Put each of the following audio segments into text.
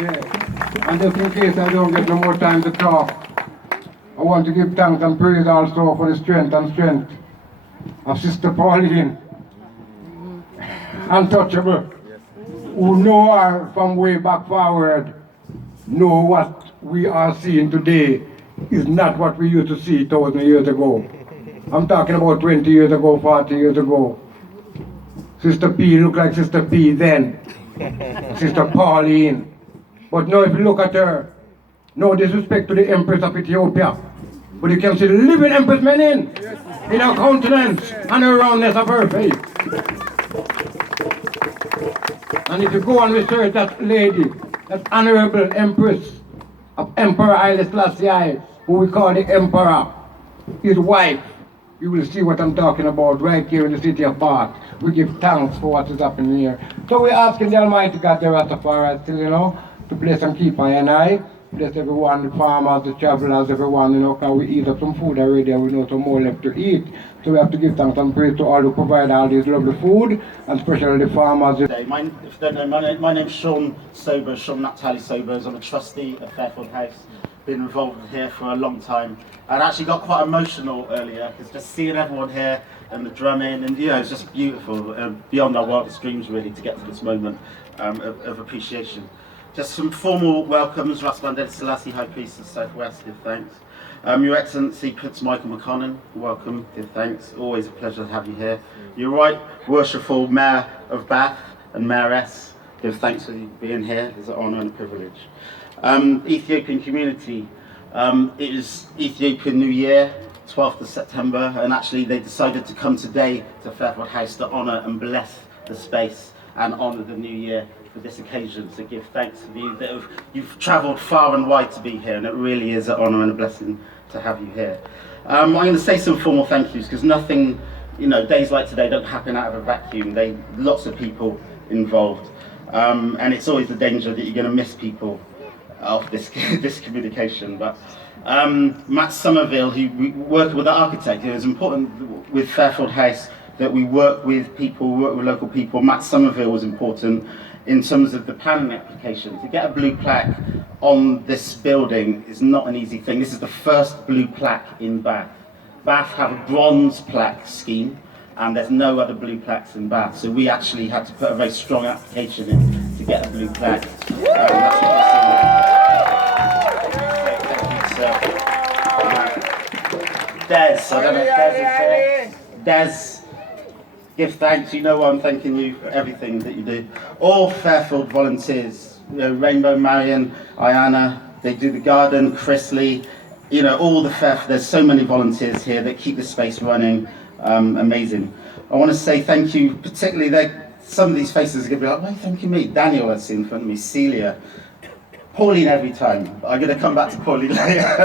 Yeah. And just in case I don't get no more time to talk, I want to give thanks and praise also for the strength of Sister Pauline, untouchable, who know her from way back forward, know what we are seeing today is not what we used to see 1,000 years ago. I'm talking about 20 years ago, 40 years ago. Sister P looked like Sister P then, Sister Pauline. But now if you look at her, no disrespect to the Empress of Ethiopia, but you can see the living Empress Mekonnen in her countenance and her roundness of her face. And if you go and research that lady, that Honorable Empress of Emperor Haile Selassie, who we call the Emperor, his wife, you will see what I'm talking about right here in the city of Bath. We give thanks for what is happening here. So we're asking the Almighty God, the Rastafarian, still, to bless and keep I, bless everyone, the farmers, the travelers, everyone, because we eat up some food already and we know some more left to eat. So we have to give thanks and praise to all who provide all this lovely food, and especially the farmers. If you don't know, my name's Sean Sobers, Sean Naphtali Sobers. I'm a trustee of Fairfield House. Been involved here for a long time. I actually got quite emotional earlier, because just seeing everyone here and the drumming, and it's just beautiful, beyond our wildest dreams really, to get to this moment of appreciation. Just some formal welcomes. Rasta Haile Selassie, High Priest of the Southwest, give thanks. Your Excellency Prince Michael Mekonnen, welcome, give thanks. Always a pleasure to have you here. Your Right Worshipful Mayor of Bath and Mayoress, give thanks for you being here. It's an honour and a privilege. Ethiopian community, it is Ethiopian New Year, 12th of September, and actually they decided to come today to Fairfield House to honour and bless the space and honour the New Year for this occasion. So give thanks to you that you've travelled far and wide to be here, and it really is an honour and a blessing to have you here. I'm going to say some formal thank yous, because nothing, days like today don't happen out of a vacuum. Lots of people involved, and it's always the danger that you're going to miss people of this communication. But Matt Somerville, who we worked with the architect, it was important with Fairfield House that we work with people, work with local people. Matt Somerville was important in terms of the planning application. To get a blue plaque on this building is not an easy thing. This is the first blue plaque in Bath. Bath have a bronze plaque scheme, and there's no other blue plaques in Bath. So we actually had to put a very strong application in to get a blue plaque. That's what Des, I don't know if Des is there. Des, give thanks. You know why I'm thanking you for everything that you do. All Fairfield volunteers, Rainbow, Marion, Ayana, they do the garden, Chrisley, all the Fairfield. There's so many volunteers here that keep the space running. Amazing. I want to say thank you, particularly some of these faces are going to be like, why are you thanking me? Daniel, I see in front of me, Celia, Pauline every time. I'm going to come back to Pauline later.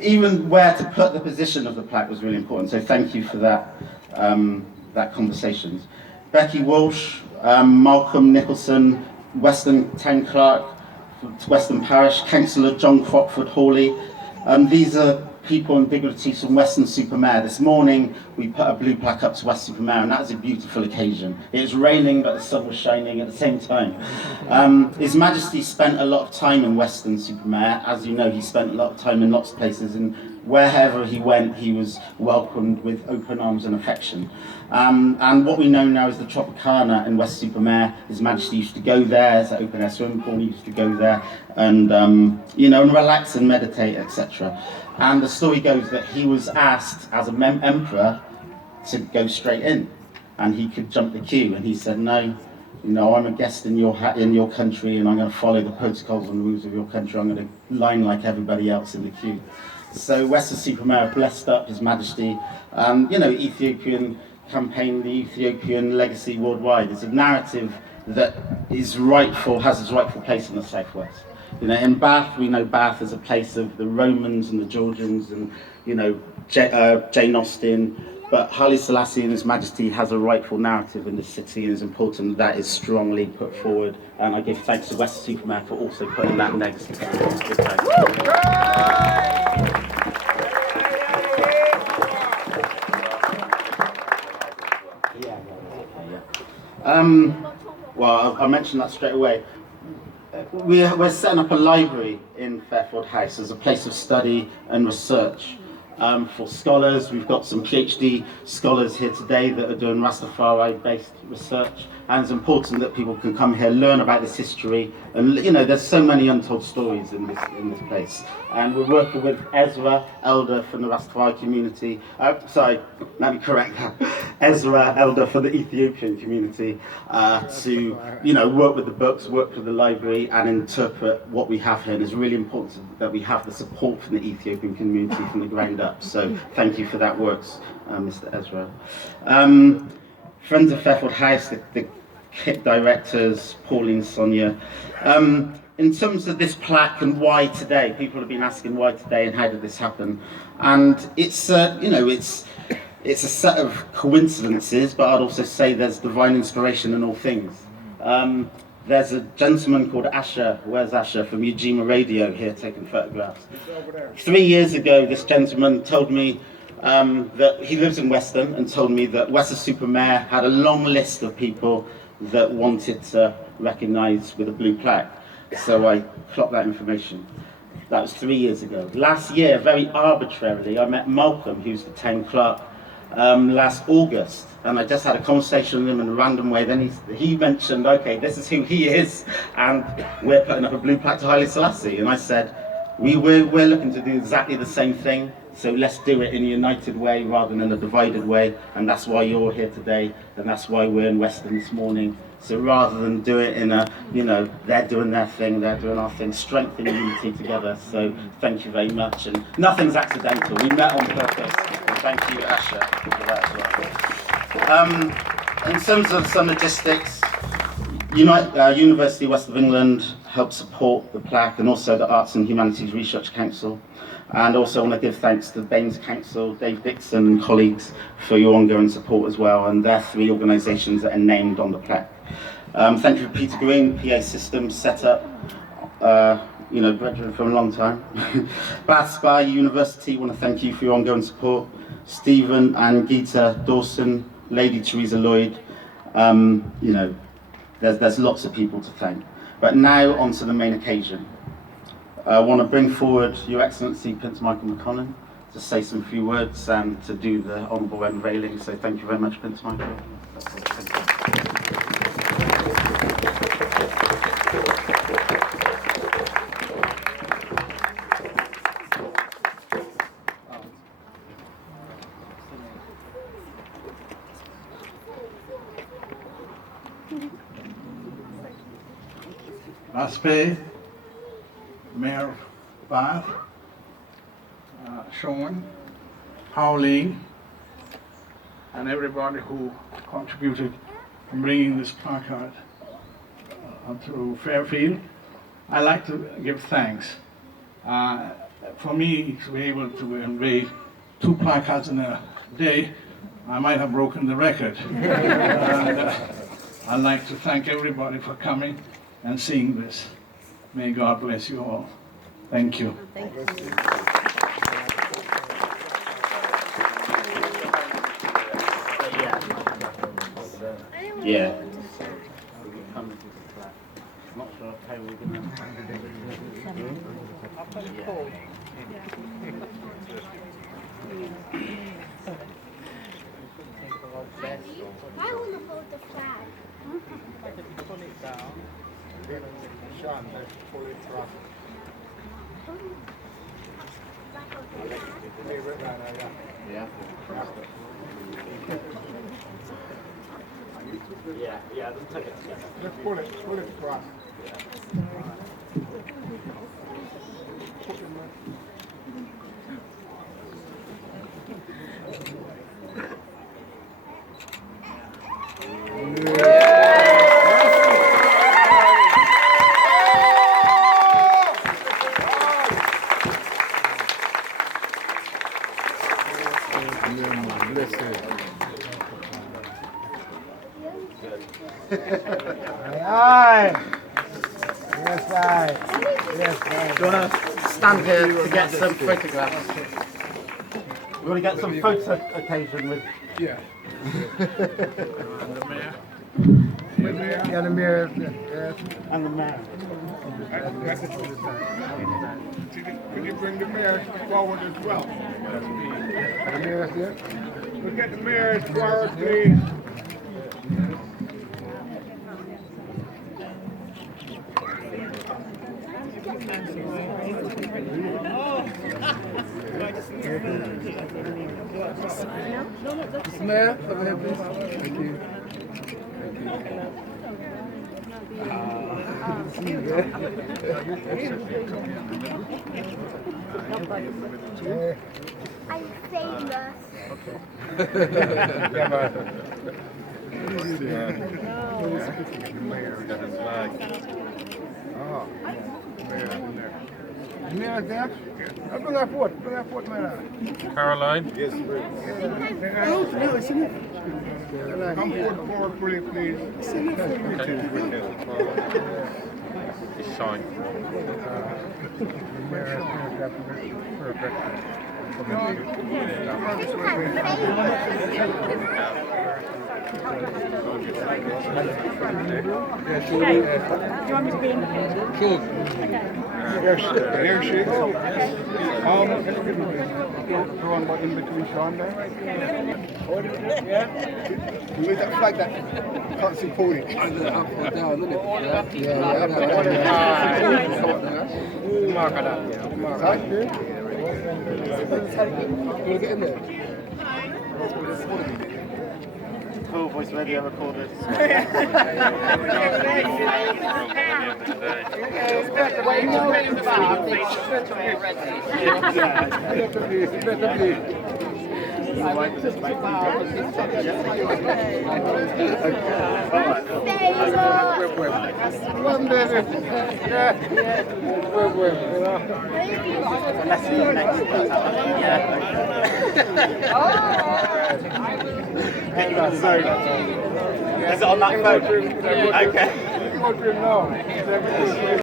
Even where to put the position of the plaque was really important, so thank you for that conversation. Becky Walsh, Malcolm Nicholson, Western Town Clerk, Western Parish, Councillor John Crockford Hawley. These are people and dignitaries from Western Supermare. This morning we put a blue plaque up to West Supermare, and that was a beautiful occasion. It was raining but the sun was shining at the same time. His Majesty spent a lot of time in Western Supermare. As you know, he spent a lot of time in lots of places, and wherever he went he was welcomed with open arms and affection. And what we know now is the Tropicana in West Supermare. His Majesty used to go there, as an open air swimming pool. He used to go there and and relax and meditate, etc. And the story goes that he was asked as an emperor to go straight in, and he could jump the queue, and he said, no, I'm a guest in your country, and I'm going to follow the protocols and rules of your country. I'm going to line like everybody else in the queue. So Western Supermare blessed up His Majesty. Ethiopian campaign, the Ethiopian legacy worldwide. It's a narrative that has its rightful place in the Southwest. In Bath, we know Bath as a place of the Romans and the Georgians and, Jane Austen. But Haile Selassie and His Majesty has a rightful narrative in the city, and it's important that is strongly put forward. And I give thanks to Western Supermare for also putting that legacy forward. Well, I mentioned that straight away. We're setting up a library in Fairfield House as a place of study and research for scholars. We've got some PhD scholars here today that are doing Rastafari-based research, and it's important that people can come here, learn about this history, and there's so many untold stories in this place. And we're working with Ezra, elder from the Rastafari community. Sorry, let me correct that. Ezra, elder for the Ethiopian community, to work with the books, work with the library, and interpret what we have here. And it's really important that we have the support from the Ethiopian community from the ground up. So thank you for that work, Mr. Ezra. Friends of Fairfield House, the KIP directors, Pauline, Sonia. In terms of this plaque and why today, people have been asking why today and how did this happen. And it's a set of coincidences, but I'd also say there's divine inspiration in all things. There's a gentleman called Asher, where's Asher, from Ujima Radio here taking photographs. 3 years ago, this gentleman told me that he lives in Weston and told me that Weston-super-Mare had a long list of people that wanted to recognise with a blue plaque. So I clocked that information. That was 3 years ago. Last year, very arbitrarily, I met Malcolm, who's the town clerk, last August, and I just had a conversation with him in a random way. Then he mentioned, okay, this is who he is, and we're putting up a blue plaque to Haile Selassie. And I said, we're looking to do exactly the same thing, so let's do it in a united way rather than in a divided way, and that's why you're here today, and that's why we're in Weston this morning. So rather than do it in a, they're doing their thing, they're doing our thing, strengthen unity together. So thank you very much, and nothing's accidental. We met on purpose, and thank you, Asher, for that as well. In terms of some logistics, University West of England helped support the plaque, and also the Arts and Humanities Research Council. And also want to give thanks to the Baines Council, Dave Dixon and colleagues for your ongoing support as well, and they're 3 organisations that are named on the plaque. Thank you to Peter Green, PA Systems set up, brethren for a long time. Bath Spa University, want to thank you for your ongoing support. Stephen and Geeta Dawson, Lady Teresa Lloyd, there's lots of people to thank. But now on to the main occasion. I want to bring forward Your Excellency Prince Michael Mekonnen to say some few words and to do the honourable unveiling. So thank you very much, Prince Michael. Raspe, Mayor of Bath, Sean, Pauline, and everybody who contributed in bringing this placard to Fairfield. I'd like to give thanks. For me to be able to unveil 2 placards in a day, I might have broken the record. And, I'd like to thank everybody for coming and seeing this. May God bless you all. Thank you. Thank you. Yeah. Not sure how we're going to. I want to hold the flag. Pull it down. Sean, let's pull it up. Yeah. Yeah, let's take it together. Let's pull it across. Aye. Yes, aye. Yes, aye. Do you want to stand here to get some photographs? We want to get some photo occasion with. Yeah. And the mayor. Yeah, the mayor. Yes. And the mayor. Could you bring the mayors forward as well? The mayor's here. We'll get the mayors forward, please. Mayor, over here, please. Thank you. I'm famous. Yeah, man. Oh. Mayor's there? Bring her forth, man. Caroline? Yes, come forward, please. It's shine. Perfect. There she is. Throw on in between Sean there. You need that flag that can't see Paulie. Up or down, isn't it? Yeah, up or down. Mark of that. Mark. You get in there? Cool voice radio recorders. It's better Is it on that phone? Okay.